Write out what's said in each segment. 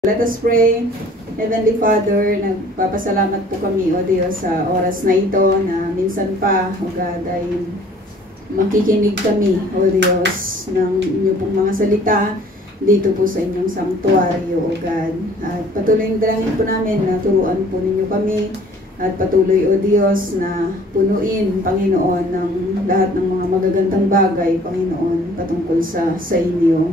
Let us pray. Heavenly Father, nagpapasalamat po kami, O Diyos, sa oras na ito na minsan pa, O God, ay makikinig kami, O Diyos, ng inyong pong mga salita dito po sa inyong sanktuaryo, O God. At patuloy dalangin po namin na turuan po ninyo kami at patuloy, O Diyos, na punuin, Panginoon, ng lahat ng mga magagandang bagay, Panginoon, patungkol sa inyo.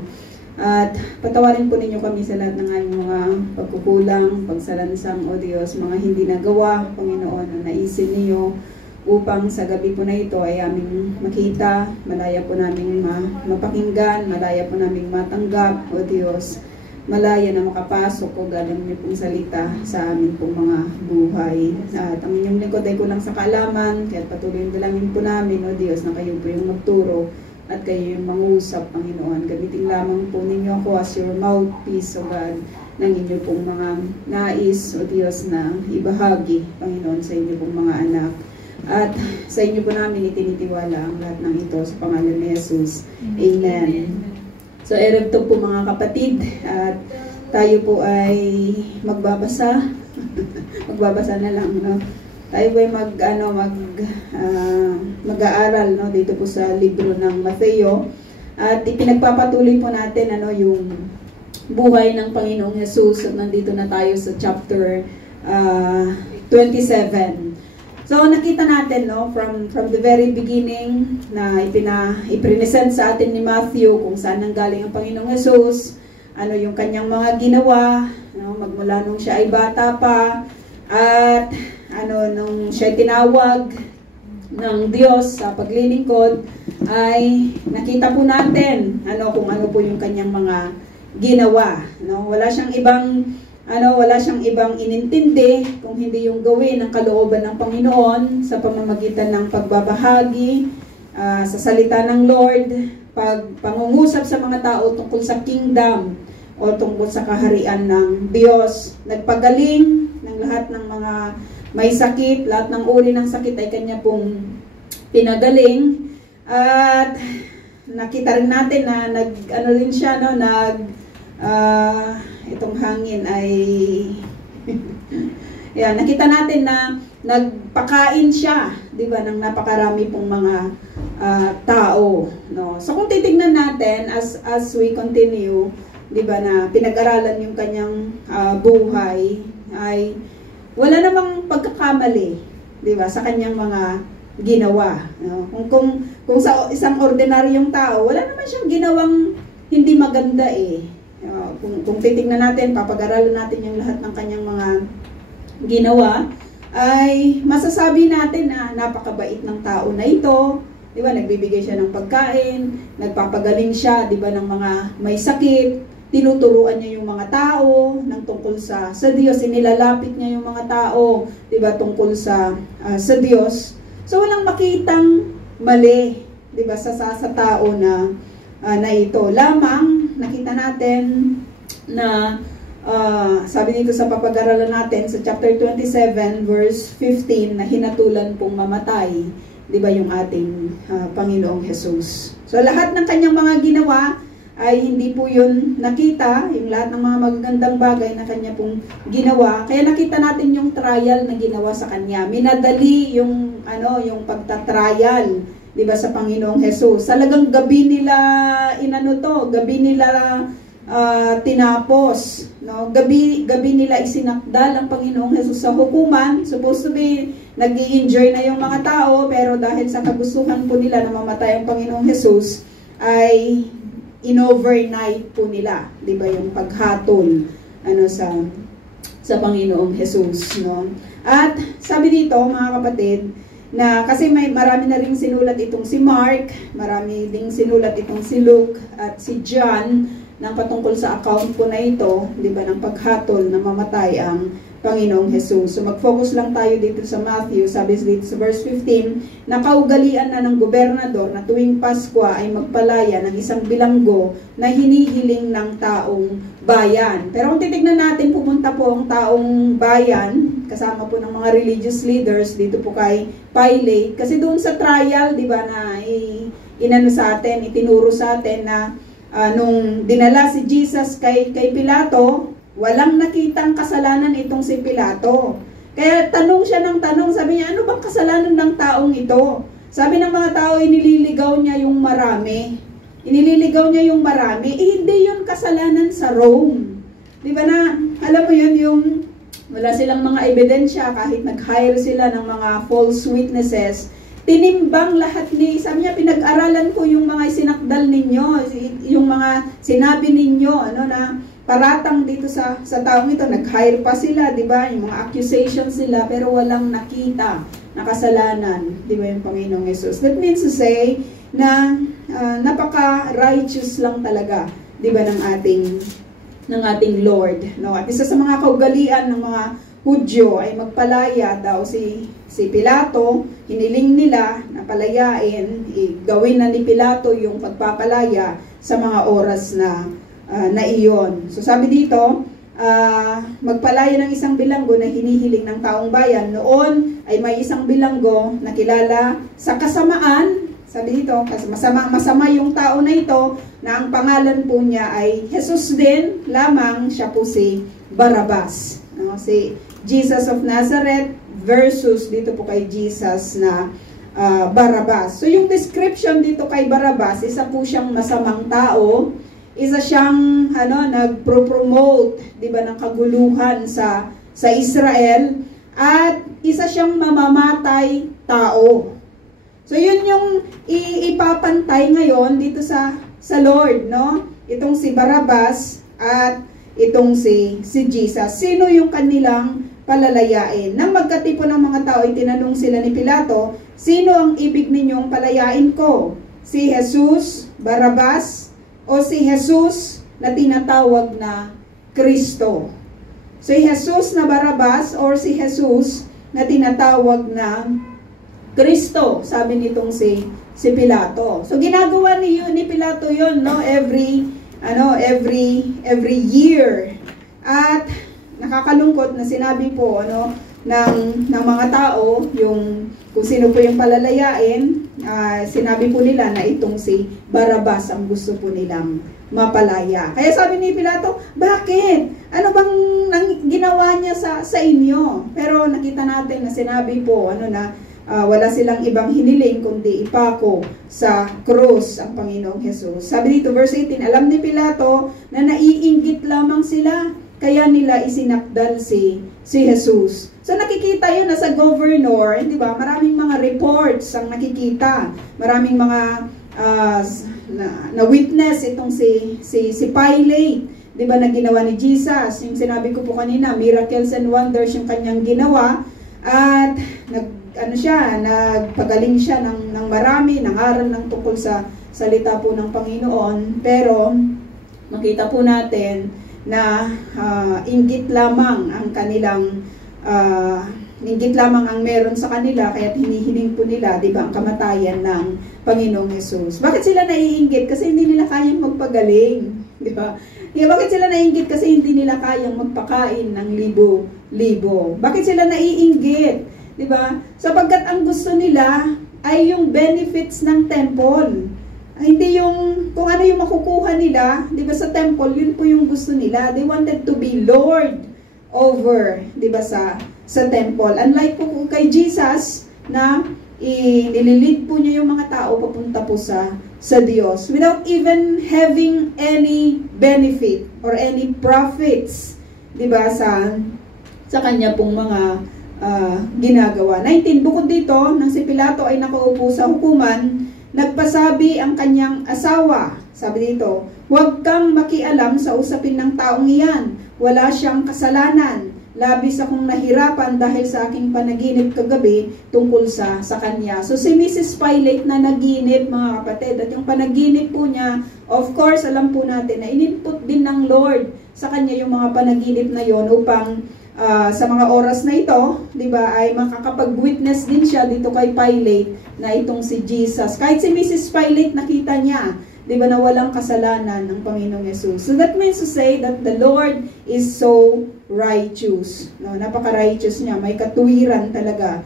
At patawarin po ninyo kami sa lahat ng aming mga pagkukulang, pagsalansang, O Diyos, mga hindi nagawa, Panginoon, na naisin niyo upang sa gabi po na ito ay aming makita, malaya po naming mapakinggan, malaya po naming matanggap, O Diyos, malaya na makapasok, O God, ang inyong pong salita sa aming pong mga buhay. At ang inyong lingkod ay kulang sa kaalaman, kaya patuloy yung dalangin po namin, O Diyos, na kayo po yung magturo at kayo yung mangusap, Panginoon. Gamitin lamang po ninyo ako as your mouthpiece, O God, ng inyo pong mga nais, O Diyos, na ibahagi, Panginoon, sa inyo pong mga anak. At sa inyo po namin itinitiwala ang lahat ng ito sa pangalan ni Jesus. Amen. So, erev to po mga kapatid, at tayo po ay magbabasa. Magbabasa na lang, no? Tayo po ay mag-aaral, no, dito po sa libro ng Mateo. At ipinagpapatuloy po natin yung buhay ng Panginoong Jesus. At nandito na tayo sa chapter 27. So nakita natin, no, from the very beginning na ipresent sa atin ni Matthew kung saan nanggaling ang Panginoong Jesus, ano yung kanyang mga ginawa, no, magmula nung siya ay bata pa, at nung siya tinawag ng Diyos sa paglilingkod, ay nakita po natin kung ano po yung kanyang mga ginawa, no? Wala siyang ibang inintindi kung hindi yung gawin ng kalooban ng Panginoon sa pamamagitan ng pagbabahagi sa salita ng Lord, pangungusap sa mga tao tungkol sa kingdom o tungkol sa kaharian ng Diyos. Nagpagaling ng lahat ng mga may sakit, lahat ng uri ng sakit ay kanya pong pinagaling. At nakita rin natin na itong hangin ay yan, nakita natin na nagpakain siya, di ba, ng napakarami pong mga tao, no? So kung titingnan natin as we continue, di ba, na pinag-aralan yung kanyang buhay, ay wala namang pagkakamali, di ba, sa kanyang mga ginawa, no? Kung sa isang ordinaryong tao, wala naman siyang ginawang hindi maganda eh. Kung titingnan natin, papag-aralan natin yung lahat ng kanyang mga ginawa, ay masasabi natin na napakabait ng tao na ito, di ba, nagbibigay siya ng pagkain, nagpapagaling siya, di ba, ng mga may sakit, tinuturuan niya yung mga tao ng tungkol sa Diyos, inilalapit niya yung mga tao, 'di ba, tungkol sa Diyos. So walang makitang mali, 'di ba, sa tao na ito. Lamang nakita natin na sabi dito sa papag-aralan natin sa chapter 27 verse 15 na hinatulan pong mamatay, 'di ba, yung ating Panginoong Jesus. So lahat ng kanyang mga ginawa ay hindi po yun nakita, yung lahat ng mga magagandang bagay na kanya pong ginawa. Kaya nakita natin yung trial na ginawa sa kanya. Minadali yung pagta-trial, 'di ba, sa Panginoong Jesus. Talagang gabi nila gabi nila tinapos, no? Gabi nila isinakdal ang Panginoong Jesus sa hukuman. Supposed to be nag-i-enjoy na yung mga tao, pero dahil sa kagustuhan po nila na mamatay ang Panginoong Jesus, ay in-overnight po nila, 'di ba, yung paghatol sa Panginoong Jesus, no? At sabi dito, mga kapatid, na kasi marami na ring sinulat itong si Mark, marami ding sinulat itong si Luke at si John ng patungkol sa account po na ito, 'di ba, ng paghatol na mamatay ang Panginoong Jesus. So mag-focus lang tayo dito sa Matthew. Sabi dito sa verse 15, nakaugalian na ng gobernador na tuwing Pasko ay magpalaya ng isang bilanggo na hinihiling ng taong bayan. Pero kung titignan natin, pumunta po ang taong bayan, kasama po ng mga religious leaders dito po kay Pilate. Kasi doon sa trial, di ba, na itinuro sa atin na nung dinala si Jesus kay Pilato, Walang nakitang kasalanan itong si Pilato. Kaya tanong siya ng tanong, sabi niya, ano bang kasalanan ng taong ito? Sabi ng mga tao, inililigaw niya yung marami. Inililigaw niya yung marami. Hindi yun kasalanan sa Rome. Di ba na, alam mo yun, yung wala silang mga ebidensya, kahit nag-hire sila ng mga false witnesses, tinimbang lahat sabi niya, pinag-aralan ko yung mga sinakdal ninyo, yung mga sinabi ninyo, na paratang dito sa taong ito, nag-hire pa sila, di ba? Yung mga accusations nila, pero walang nakita na kasalanan, di ba, yung Panginoong Yesus. That means to say na napaka-righteous lang talaga, di ba, ng ating Lord, no? At isa sa mga kaugalian ng mga Hudyo ay magpalaya daw si Pilato. Hiniling nila na palayain, gawin na ni Pilato yung pagpapalaya sa mga oras na iyon. So sabi dito, magpalaya ng isang bilanggo na hinihiling ng taong bayan. Noon ay may isang bilanggo na kilala sa kasamaan. Sabi dito, kasi masama yung tao na ito, na ang pangalan po niya ay Jesus din, lamang siya po si Barabas. No? Si Jesus of Nazareth versus dito po kay Jesus na Barabas. So yung description dito kay Barabas, isa po siyang masamang tao, isa siyang nagpro-promote, 'di ba, ng kaguluhan sa Israel, at isa siyang mamamatay tao. So yun yung ipapantay ngayon dito sa Lord, no? Itong si Barabas at itong si Jesus. Sino yung kanilang palalayain? Nang magkatipon ng mga tao, itinanong sila ni Pilato, sino ang ibig ninyong palayain ko? Si Jesus, Barabas, o si Jesus na tinatawag na Kristo? Si Jesus na Barabas or si Jesus na tinatawag na Kristo, sabi nitong si Pilato. So ginagawa ni Pilato 'yon, no, every year. At nakakalungkot na sinabi po ng mga tao yung kung sino po yung palalayain, sinabi po nila na itong si Barabas ang gusto po nilang mapalaya. Kaya sabi ni Pilato, bakit? Ano bang ginawa niya sa inyo? Pero nakita natin na sinabi po wala silang ibang hiniling kundi ipako sa krus ang Panginoong Hesus. Sabi dito, verse 18, alam ni Pilato na naiinggit lamang sila, kaya nila isinakdal si Jesus. So nakikita yun na sa governor, di ba? Maraming mga reports ang nakikita. Maraming mga na witness itong si Pilate, di ba, na ginawa ni Jesus. Yung sinabi ko po kanina, miracles and wonders yung kanyang ginawa. At nagpagaling siya ng marami, nangaral ng tungkol sa salita po ng Panginoon. Pero makita po natin na inggit lamang ang kanilang inggit lamang ang meron sa kanila, kaya hinihiling po nila, di ba, ang kamatayan ng Panginoong Hesus. Bakit sila naiinggit? Kasi hindi nila kayang magpagaling, di ba? Bakit sila naiinggit? Kasi hindi nila kayang magpakain ng libo-libo. Bakit sila naiinggit? Di ba? Sapagkat ang gusto nila ay yung benefits ng temple. Hindi yung kung ano yung makukuha nila, 'di ba, sa temple, yun po yung gusto nila. They wanted to be Lord over, 'di ba, sa temple. Unlike po kay Jesus na nililid po niya yung mga tao papunta po sa Diyos without even having any benefit or any profits, 'di ba, sa kanya pong mga ginagawa. 19, bukod dito, nang si Pilato ay nakaupo sa hukuman, nagpasabi ang kanyang asawa, sabi dito, huwag kang makialam sa usapin ng taong iyan. Wala siyang kasalanan. Labis akong nahirapan dahil sa aking panaginip kagabi tungkol sa kanya. So si Mrs. Pilate na naginip, mga kapatid, at yung panaginip po niya, of course, alam po natin na ininput din ng Lord sa kanya yung mga panaginip na yon upang sa mga oras na ito, di ba, ay makakapag-witness din siya dito kay Pilate na itong si Jesus. Kahit si Mrs. Pilate nakita niya, di ba, na walang kasalanan ng Panginoong Yesus. So that means to say that the Lord is so righteous. No, napaka-righteous niya, may katuwiran talaga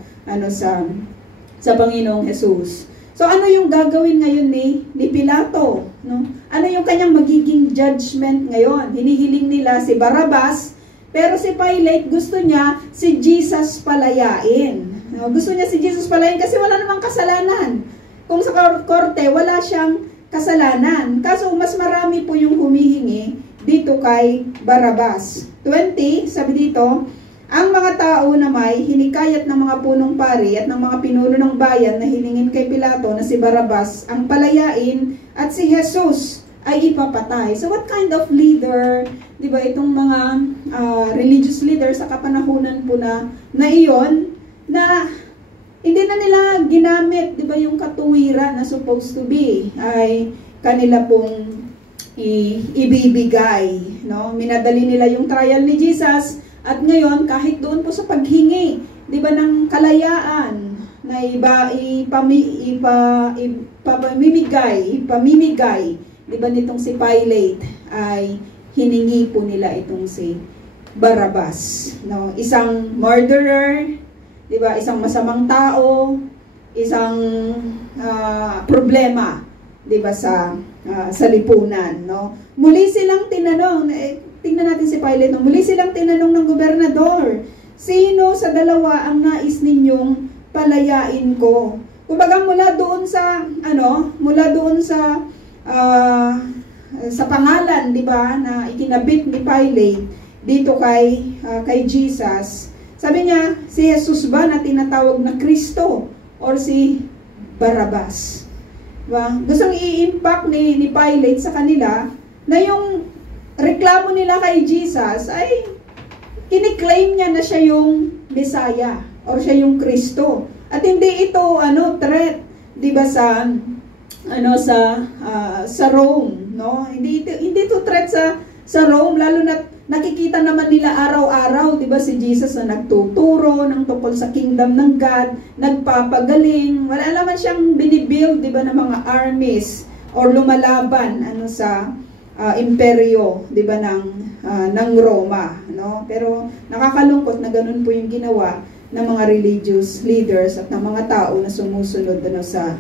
sa Panginoong Yesus. So ano yung gagawin ngayon ni Pilato? No? Ano yung kanyang magiging judgment ngayon? Hinihiling nila si Barrabas, pero si Pilate gusto niya si Jesus palayain. No? Gusto niya si Jesus palayain kasi wala namang kasalanan. Kung sa korte, wala siyang kasalanan. Kaso mas marami po yung humihingi dito kay Barrabas. 20, sabi dito, ang mga tao na may hinikayat ng mga punong pari at ng mga pinuno ng bayan na hiningin kay Pilato na si Barrabas ang palayain at si Jesus ay ipapatay. So what kind of leader, di ba, itong mga religious leaders sa kapanahunan po na iyon, na hindi na nila ginamit, di ba, yung katuwiran na supposed to be ay kanila pong ibibigay. No? Minadali nila yung trial ni Jesus. At ngayon, kahit doon po sa paghingi, di ba, ng kalayaan na ipamimigay, di ba, nitong si Pilate, ay hiningi po nila itong si Barrabas. No? Isang murderer, di ba, isang masamang tao, isang problema, di ba, sa lipunan. No? Muli silang tinanong, tingnan natin si Pilate, no? Muli silang tinanong ng gobernador, sino sa dalawa ang nais ninyong palayain ko? Kumbaga mula doon sa pangalan, di ba, na ikinabit ni Pilate dito kay Jesus. Sabi niya, si Jesus ba na tinatawag na Kristo or si Barrabas? Diba? Gustong i-impact ni Pilate sa kanila na yung reklamo nila kay Jesus ay kiniklaim niya na siya yung Messiah or siya yung Kristo. At hindi ito threat, 'di ba, sa Rome, no? Hindi ito threat sa Rome, lalo na nakikita naman nila araw-araw, 'di ba, si Jesus na nagtuturo ng tungkol sa kingdom ng God, nagpapagaling. Wala naman siyang binibuild, 'di ba, ng mga armies or lumalaban sa imperyo, 'di ba, ng Roma, no? Pero nakakalungkot na ganun po yung ginawa ng mga religious leaders at ng mga tao na sumusunod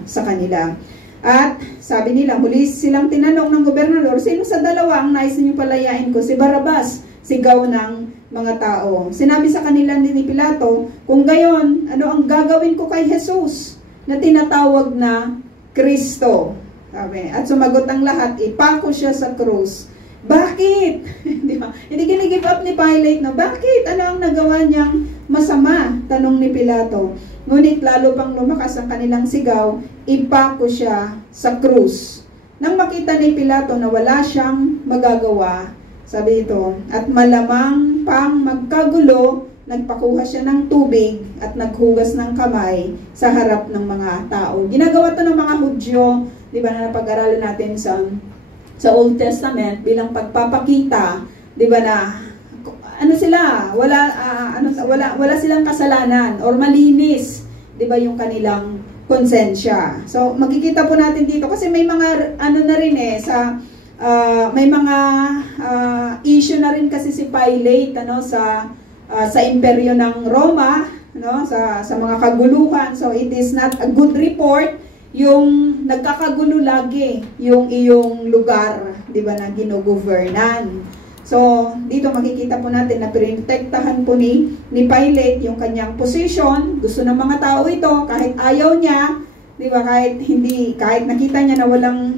sa kanila. At sabi nila, muli silang tinanong ng gobernador, sino sa dalawa ang nais ninyong palayain ko? Si Barrabas, sigaw ng mga tao. Sinabi sa kanila ni Pilato, kung gayon, ano ang gagawin ko kay Jesus na tinatawag na Kristo? Sabi. At sumagot ang lahat, ipako siya sa krus. Bakit? Di ba? Hindi ginigive up ni Pilate na, bakit? Ano ang nagawa niyang masama? Tanong ni Pilato. Ngunit lalo pang lumakas ang kanilang sigaw, ipako siya sa krus. Nang makita ni Pilato na wala siyang magagawa, sabi ito, at malamang pang magkagulo, nagpakuha siya ng tubig at naghugas ng kamay sa harap ng mga tao. Ginagawa to ng mga Hudyo, di ba, na napag-aralan natin sa Old Testament bilang pagpapakita, di ba, na wala silang kasalanan or malinis, di ba, yung kanilang konsensya. So makikita po natin dito kasi may mga na rin may mga issue na rin kasi si Pilate sa imperyo ng Roma, sa mga kaguluhan. So it is not a good report yung nagkakagulo lagi yung iyong lugar, di ba, na ginugovernan. So dito makikita po natin na pinotektahan po ni Pilate yung kanyang position. Gusto ng mga tao ito kahit ayaw niya, di ba, kahit nakita niya na walang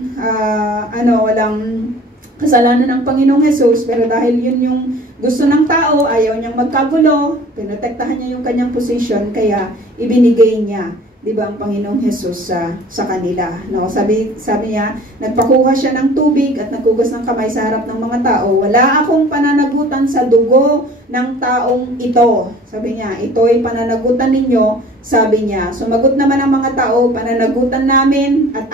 kasalanan ng Panginoong Jesus, pero dahil yun yung gusto ng tao, ayaw niyang magkagulo, pinotektahan niya yung kanyang position, kaya ibinigay niya, di ba, ang Panginoong Jesus sa kanila. No? Sabi niya, nagpakuha siya ng tubig at naghugas ng kamay sa harap ng mga tao. Wala akong pananagutan sa dugo ng taong ito. Sabi niya, ito'y pananagutan ninyo, sabi niya. Sumagot naman ang mga tao, pananagutan namin at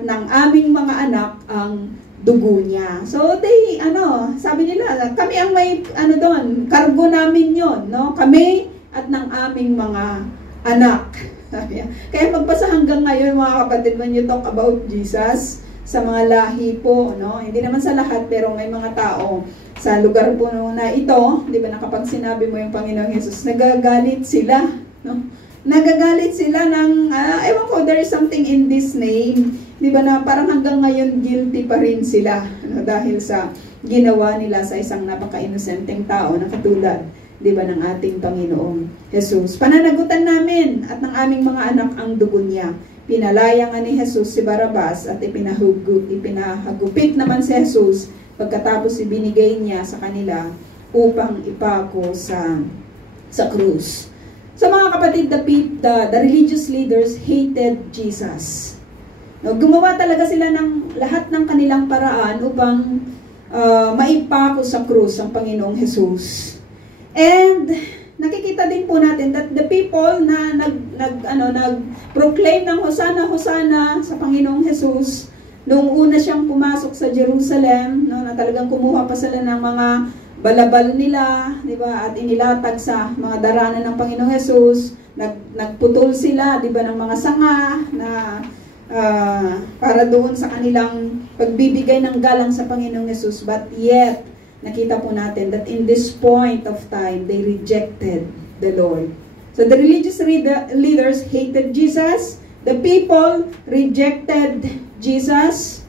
ng aming mga anak ang dugo niya. So sabi nila, kami ang may doon, kargo namin 'yon, no? Kami at ng aming mga anak. Kaya magpasa hanggang ngayon, mga kapatid, when you talk about Jesus sa mga lahi po, no? Hindi naman sa lahat, pero may mga tao sa lugar po na ito, di ba, na kapag sinabi mo yung Panginoong Jesus, nagagalit sila, no? nagagalit sila ng, ewan ko, there is something in this name. Di ba na parang hanggang ngayon guilty pa rin sila dahil sa ginawa nila sa isang napaka-inosenteng tao na katulad, di ba, ng ating Panginoong Jesus. Pananagutan namin at ng aming mga anak ang dugo niya. Pinalaya nga ni Jesus si Barrabas at ipinahagupit naman si Jesus pagkatapos ibinigay niya sa kanila upang ipako sa krus. So mga kapatid, the religious leaders hated Jesus. No, gumawa talaga sila ng lahat ng kanilang paraan upang maipako sa krus ang Panginoong Jesus. And nakikita din po natin that the people na nag-proclaim ng Hosanna, Hosanna sa Panginoong Jesus, nung una siyang pumasok sa Jerusalem, no, na talagang kumuha pa sila ng mga balabal nila, di ba, at inilatag sa mga daranan ng Panginoong Jesus, nagputol sila, di ba, ng mga sanga na para doon sa kanilang pagbibigay ng galang sa Panginoong Jesus. But yet, nakita po natin that in this point of time, they rejected the Lord. So the religious leaders hated Jesus. The people rejected Jesus.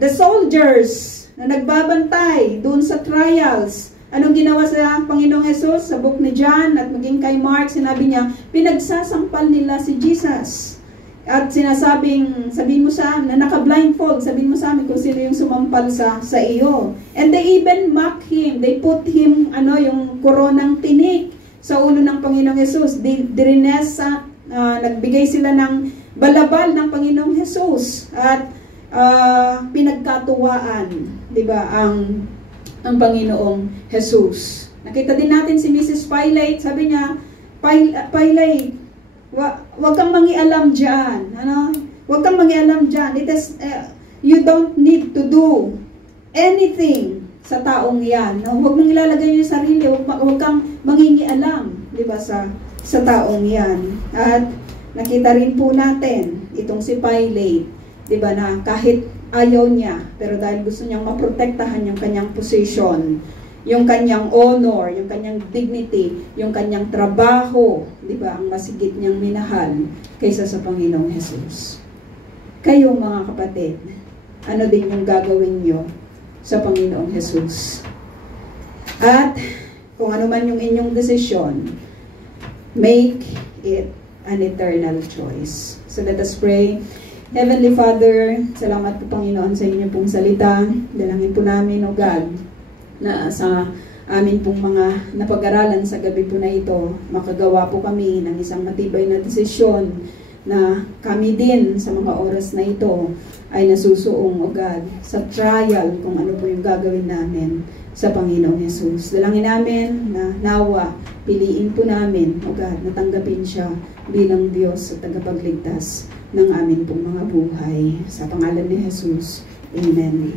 The soldiers na nagbabantay doon sa trials, anong ginawa sa Panginoong Jesus? Sa book ni John at maging kay Mark, sinabi niya, pinagsasampal nila si Jesus. At sinasabing, sabihin mo sa amin, na naka-blindfold, sabihin mo sa amin kung sino yung sumampal sa iyo. And they even mock him. They put him, yung koronang tinik sa ulo ng Panginoong Jesus. Nagbigay sila ng balabal ng Panginoong Jesus. At pinagkatuwaan, di ba, ang Panginoong Jesus. Nakita din natin si Mrs. Pilate, sabi niya, Pilate, wag kang mangialam dyan. Wag kang mangialam dyan. You don't need to do anything sa taong yan. Huwag mong ilalagay yung sarili. Huwag kang mangingialam, di ba, sa taong yan. At nakita rin po natin itong si Pilate, di ba, na kahit ayaw niya, pero dahil gusto niyang maprotektahan yung kanyang position, yung kanyang honor, yung kanyang dignity, yung kanyang trabaho, di ba, ang masigit niyang minahal kaysa sa Panginoong Jesus. Kayo mga kapatid, ano din yung gagawin niyo sa Panginoong Jesus? At kung ano man yung inyong desisyon, make it an eternal choice. So let us pray. Heavenly Father, salamat po Panginoon sa inyo pong salita. Dalangin po namin, O God, na sa amin pong mga napag-aralan sa gabi po na ito, makagawa po kami ng isang matibay na desisyon na kami din sa mga oras na ito ay nasusuong, O God, sa trial kung ano po yung gagawin namin sa Panginoong Jesus. Dalangin namin na nawa, piliin po namin, O God, natanggapin siya bilang Diyos at tagapagligtas ng amin pong mga buhay. Sa pangalan ni Jesus, Amen.